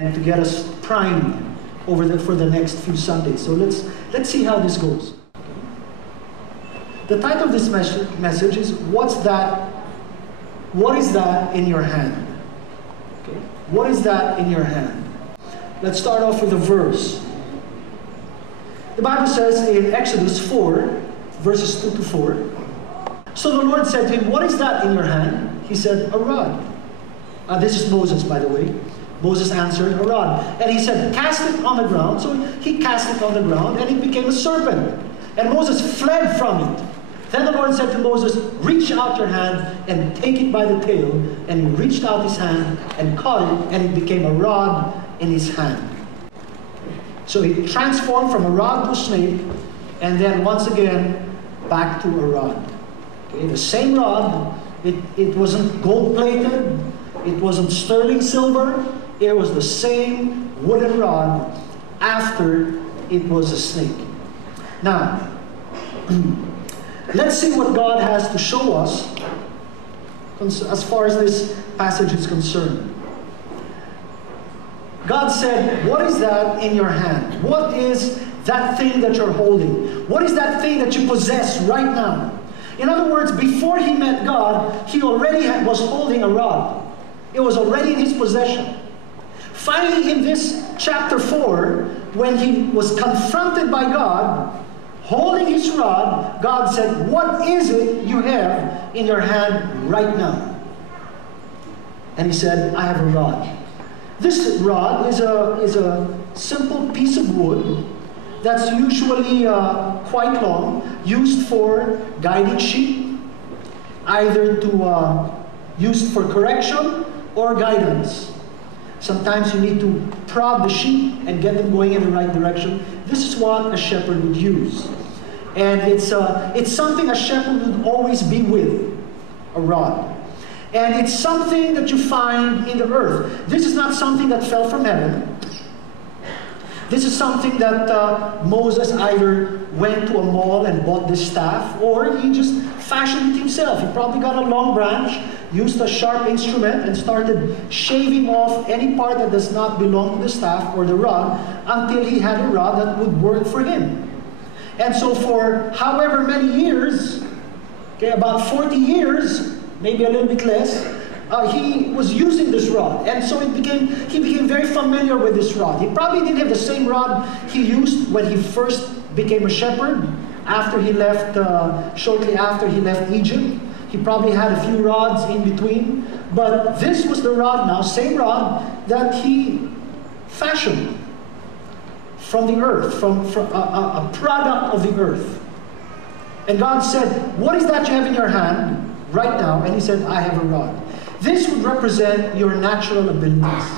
and to get us primed for the next few Sundays. So let's see how this goes. The title of this message is, what is that in your hand? Okay. What is that in your hand? Let's start off with a verse. The Bible says in Exodus 4, verses 2 to 4, so the Lord said to him, what is that in your hand? He said, a rod. This is Moses, by the way. Moses answered, a rod. And he said, cast it on the ground. So he cast it on the ground, and it became a serpent. And Moses fled from it. Then the Lord said to Moses, reach out your hand and take it by the tail. And he reached out his hand and caught it, and it became a rod in his hand. So he transformed from a rod to a snake, and then once again back to a rod. Okay, the same rod. It wasn't gold-plated. It wasn't sterling silver. It was the same wooden rod after it was a snake. Now, let's see what God has to show us as far as this passage is concerned. God said, what is that in your hand? What is that thing that you're holding? What is that thing that you possess right now? In other words, before he met God, he already was holding a rod. It was already in his possession. Finally, in this chapter 4, when he was confronted by God, holding his rod, God said, what is it you have in your hand right now? And he said, I have a rod. This rod is a simple piece of wood that's usually quite long, used for guiding sheep, either used for correction or guidance. Sometimes you need to prod the sheep and get them going in the right direction. This is what a shepherd would use. And it's something a shepherd would always be with, a rod. And it's something that you find in the earth. This is not something that fell from heaven. This is something that Moses either went to a mall and bought this staff, or he just fashioned it himself. He probably got a long branch, used a sharp instrument, and started shaving off any part that does not belong to the staff or the rod until he had a rod that would work for him. And so for however many years, okay, about 40 years, maybe a little bit less, he was using this rod. And so he became very familiar with this rod. He probably didn't have the same rod he used when he first became a shepherd, after he left, shortly after he left Egypt. He probably had a few rods in between. But this was the rod now, same rod that he fashioned from the earth, from a product of the earth. And God said, what is that you have in your hand right now? And he said, I have a rod. This would represent your natural abilities.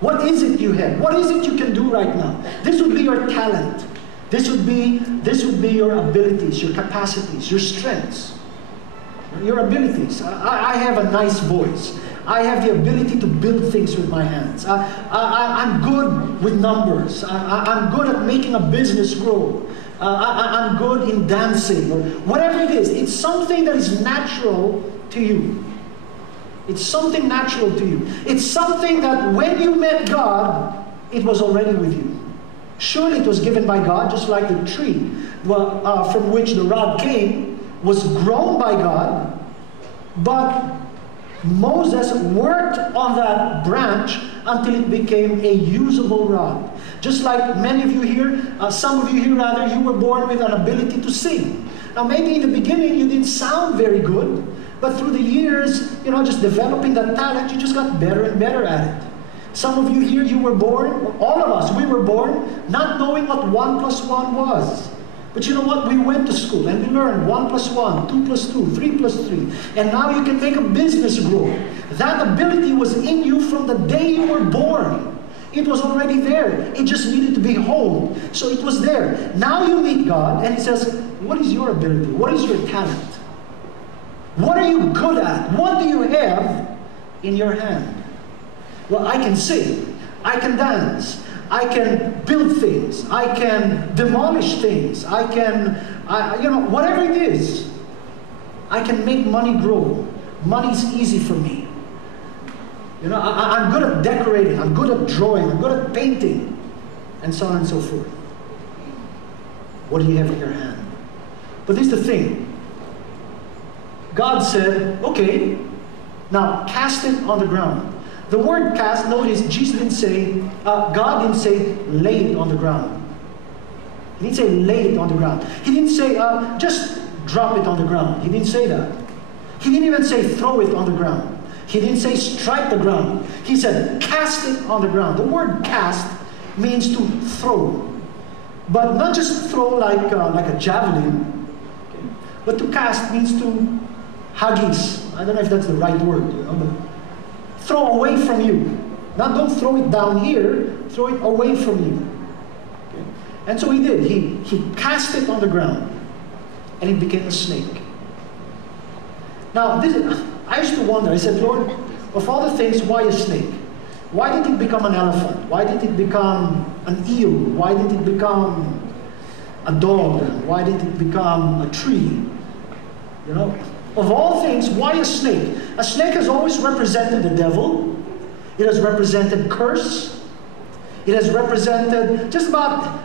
What is it you have? What is it you can do right now? This would be your talent. This would be your abilities, your capacities, your strengths, your abilities. I have a nice voice. I have the ability to build things with my hands. I'm good with numbers. I'm good at making a business grow. I'm good in dancing, or whatever it is. It's something that is natural to you. It's something natural to you. It's something that when you met God, it was already with you. Surely it was given by God, just like the tree from which the rod came was grown by God, but Moses worked on that branch until it became a usable rod. Just like many of you here, some of you here rather, you were born with an ability to sing. Now maybe in the beginning you didn't sound very good, but through the years, just developing that talent, you just got better and better at it. Some of you here, you were born, all of us, we were born not knowing what 1 plus 1 was. But you know what? We went to school and we learned 1 plus 1, 2 plus 2, 3 plus 3. And now you can make a business grow. That ability was in you from the day you were born. It was already there. It just needed to be honed. So it was there. Now you meet God and He says, what is your ability? What is your talent? What are you good at? What do you have in your hand? Well, I can sing. I can dance. I can build things. I can demolish things. I can, whatever it is. I can make money grow. Money's easy for me. You know, I'm good at decorating, I'm good at drawing, I'm good at painting, and so on and so forth. What do you have in your hand? But here's the thing. God said, okay, now cast it on the ground. The word cast, notice, Jesus didn't say, God didn't say, lay it on the ground. He didn't say, lay it on the ground. He didn't say, just drop it on the ground. He didn't say that. He didn't even say, throw it on the ground. He didn't say, strike the ground. He said, cast it on the ground. The word cast means to throw. But not just throw like a javelin, okay? But to cast means to haggis. I don't know if that's the right word, you know, but throw away from you. Now don't throw it down here, throw it away from you. Okay? And so he did. He cast it on the ground, and it became a snake. Now, I used to wonder, I said, Lord, of all the things, why a snake? Why did it become an elephant? Why did it become an eel? Why did it become a dog? Why did it become a tree? You know, of all things, why a snake? A snake has always represented the devil. It has represented curse. It has represented just about,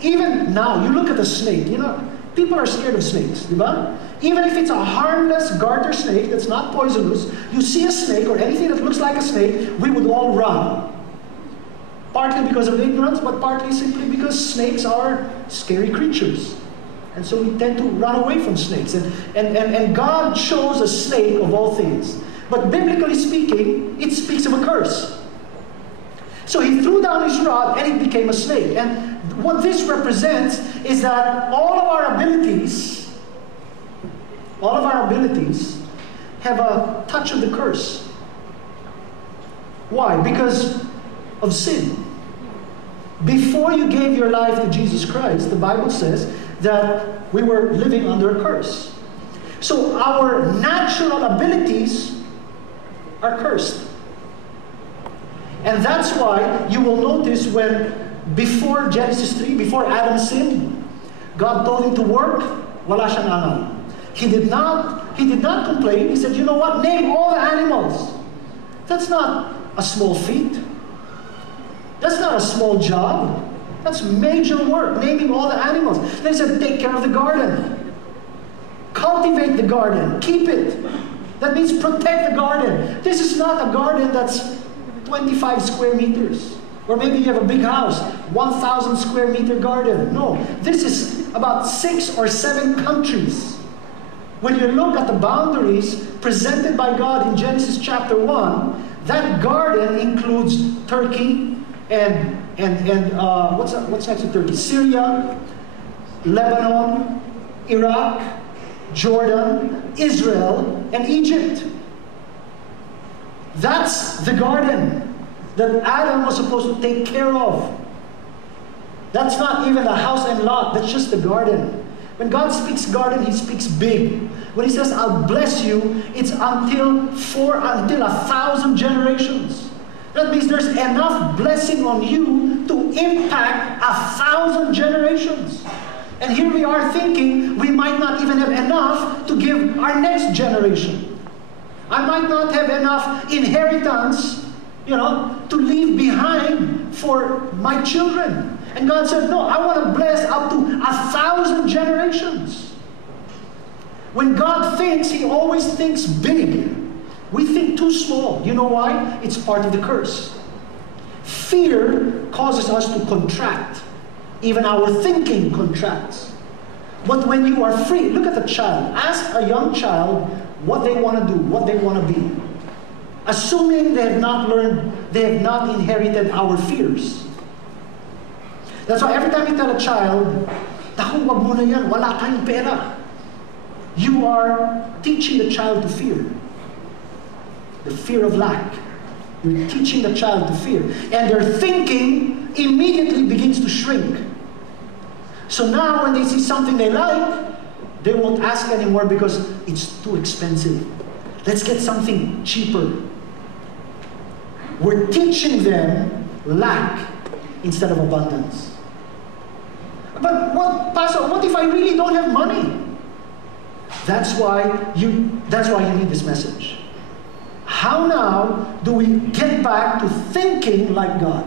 even now, you look at a snake, you know, people are scared of snakes, diba? Even if it's a harmless garter snake that's not poisonous, you see a snake or anything that looks like a snake, we would all run. Partly because of ignorance, but partly simply because snakes are scary creatures. And so we tend to run away from snakes. And God chose a snake of all things. But biblically speaking, it speaks of a curse. So he threw down his rod and it became a snake. And what this represents is that all of our abilities have a touch of the curse. Why? Because of sin. Before you gave your life to Jesus Christ, the Bible says that we were living under a curse. So our natural abilities are cursed. And that's why you will notice when, before Genesis 3, before Adam sinned, God told him to work, wala siyang angal. He did not complain. He said, you know what? Name all the animals. That's not a small feat. That's not a small job. That's major work, naming all the animals. Then he said, take care of the garden. Cultivate the garden. Keep it. That means protect the garden. This is not a garden that's 25 square meters. Or maybe you have a big house, 1,000 square meter garden. No, this is about 6 or 7 countries. When you look at the boundaries presented by God in Genesis chapter 1, that garden includes Turkey and what's next to Turkey? Syria, Lebanon, Iraq, Jordan, Israel, and Egypt. That's the garden that Adam was supposed to take care of. That's not even a house and lot, that's just the garden. When God speaks garden, He speaks big. When He says, I'll bless you, it's until 1,000 generations. That means there's enough blessing on you to impact 1,000 generations. And here we are thinking we might not even have enough to give our next generation. I might not have enough inheritance, to leave behind for my children. And God said, no, I want to bless up to 1,000 generations. When God thinks, He always thinks big. We think too small. You know why? It's part of the curse. Fear causes us to contract. Even our thinking contracts. But when you are free, look at a child. Ask a young child what they want to do, what they want to be. Assuming they have not learned, they have not inherited our fears. That's why every time you tell a child, "Naku, wag mo na yan, wala tayong pera," you are teaching the child to fear. The fear of lack. You're teaching the child to fear. And their thinking immediately begins to shrink. So now when they see something they like, they won't ask anymore because it's too expensive. Let's get something cheaper. We're teaching them lack instead of abundance. But Pastor, what if I really don't have money? That's why you need this message. How now do we get back to thinking like God?